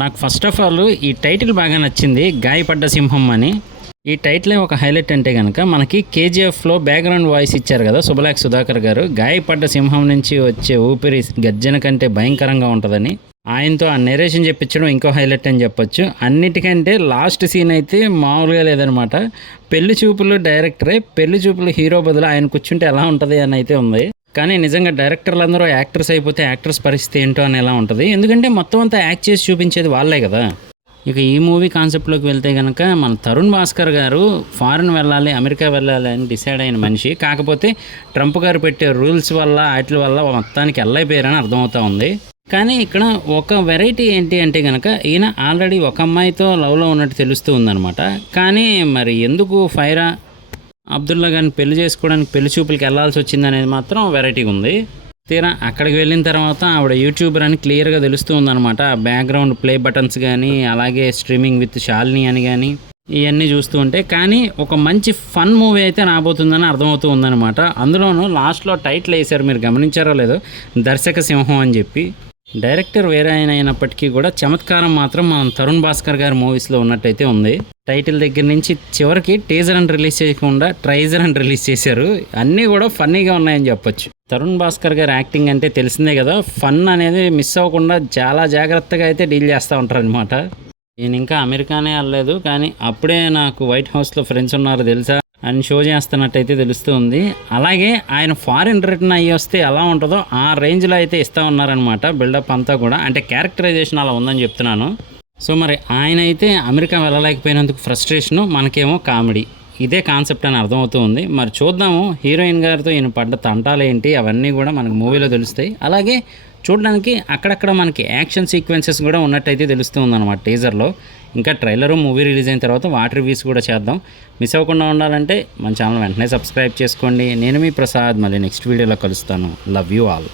నాకు first of all ఈ title బాగా నచ్చింది, గాయపడ్డ సింహం అని. ఈ టైటిల్ ఒక హైలైట్ అంటే కనుక మనకి కేజీఎఫ్లో బ్యాక్గ్రౌండ్ వాయిస్ ఇచ్చారు కదా సుబలాక్ సుధాకర్ గారు. గాయపడ్డ సింహం నుంచి వచ్చే ఊపిరి గర్జన కంటే భయంకరంగా ఉంటుందని ఆయనతో ఆ నెరేషన్ చెప్పించడం ఇంకో హైలైట్ అని చెప్పొచ్చు. అన్నిటికంటే లాస్ట్ సీన్ అయితే మామూలుగా లేదనమాట. పెళ్లి చూపులు డైరెక్టరే, పెళ్లి చూపులు హీరో బదులు ఆయన కూర్చుంటే ఎలా ఉంటుంది అని అయితే ఉంది. కానీ నిజంగా డైరెక్టర్లు అందరూ యాక్టర్స్ అయిపోతే యాక్టర్స్ పరిస్థితి ఏంటో అని ఎలా ఉంటుంది, ఎందుకంటే మొత్తం అంతా యాక్ట్ చేసి చూపించేది వాళ్ళే కదా. ఇక ఈ మూవీ కాన్సెప్ట్లోకి వెళ్తే కనుక మన తరుణ్ భాస్కర్ గారు ఫారిన్ వెళ్ళాలి, అమెరికా వెళ్ళాలి అని డిసైడ్ అయిన మనిషి. కాకపోతే ట్రంప్ గారు పెట్టే రూల్స్ వల్ల వాటి వల్ల మొత్తానికి వెళ్ళైపోయారని అర్థమవుతా ఉంది. కానీ ఇక్కడ ఒక వెరైటీ ఏంటి అంటే కనుక ఈయన ఆల్రెడీ ఒక అమ్మాయితో లవ్లో ఉన్నట్టు తెలుస్తూ ఉందన్నమాట. కానీ మరి ఎందుకు ఫైరా అబ్దుల్లా గారిని పెళ్లి చేసుకోవడానికి పెళ్లి చూపులకి వెళ్లాల్సి వచ్చింది అనేది మాత్రం వెరైటీగా ఉంది. తీరా అక్కడికి వెళ్ళిన తర్వాత ఆవిడ యూట్యూబర్ అని క్లియర్గా తెలుస్తూ ఉందన్నమాట. బ్యాక్గ్రౌండ్ ప్లే బటన్స్ కానీ అలాగే స్ట్రీమింగ్ విత్ శాలిని అని కానీ ఇవన్నీ చూస్తూ ఉంటే, కానీ ఒక మంచి ఫన్ మూవీ అయితే రాబోతుందని అర్థమవుతూ ఉందన్నమాట. అందులోనూ లాస్ట్లో టైటిల్ వేశారు, మీరు గమనించారో లేదో, దర్శక సింహం అని చెప్పి. డైరెక్టర్ వేరే ఆయన అయినప్పటికీ కూడా చమత్కారం మాత్రం మనం తరుణ్ భాస్కర్ గారి మూవీస్లో ఉన్నట్టయితే ఉంది. టైటిల్ దగ్గర నుంచి చివరికి టీజర్ అని రిలీజ్ చేయకుండా ట్రైజర్ అని రిలీజ్ చేశారు. అన్నీ కూడా ఫన్నీగా ఉన్నాయని చెప్పొచ్చు. తరుణ్ భాస్కర్ గారి యాక్టింగ్ అంటే తెలిసిందే కదా, ఫన్ అనేది మిస్ అవ్వకుండా చాలా జాగ్రత్తగా అయితే డీల్ చేస్తూ ఉంటారు అనమాట. నేను ఇంకా అమెరికానే వెళ్ళలేదు, కానీ అప్పుడే నాకు వైట్ హౌస్లో ఫ్రెండ్స్ ఉన్నారు తెలుసా అని షో చేస్తున్నట్టయితే తెలుస్తూ ఉంది. అలాగే ఆయన ఫారిన్ రిటర్న్ అయ్యి వస్తే ఎలా ఉంటుందో ఆ రేంజ్లో అయితే ఇస్తూ ఉన్నారనమాట. బిల్డప్ అంతా కూడా, అంటే క్యారెక్టరైజేషన్ అలా ఉందని చెప్తున్నాను. సో మరి ఆయన అయితే అమెరికా వెళ్ళలేకపోయినందుకు ఫ్రస్ట్రేషను, మనకేమో కామెడీ, ఇదే కాన్సెప్ట్ అని అర్థమవుతూ ఉంది. మరి చూద్దాము హీరోయిన్ గారితో ఈయన పడ్డ తంటాలు ఏంటి అవన్నీ కూడా మనకు మూవీలో తెలుస్తాయి. అలాగే చూడడానికి అక్కడక్కడ మనకి యాక్షన్ సీక్వెన్సెస్ కూడా ఉన్నట్టయితే తెలుస్తూ ఉందన్నమాట టీజర్లో. ఇంకా ట్రైలరు మూవీ రిలీజ్ అయిన తర్వాత వాటి రివ్యూస్ కూడా చేద్దాం. మిస్ అవ్వకుండా ఉండాలంటే మన ఛానల్ వెంటనే సబ్స్క్రైబ్ చేసుకోండి. నేను మీ ప్రసాద్, మళ్ళీ నెక్స్ట్ వీడియోలో కలుస్తాను. Love you all.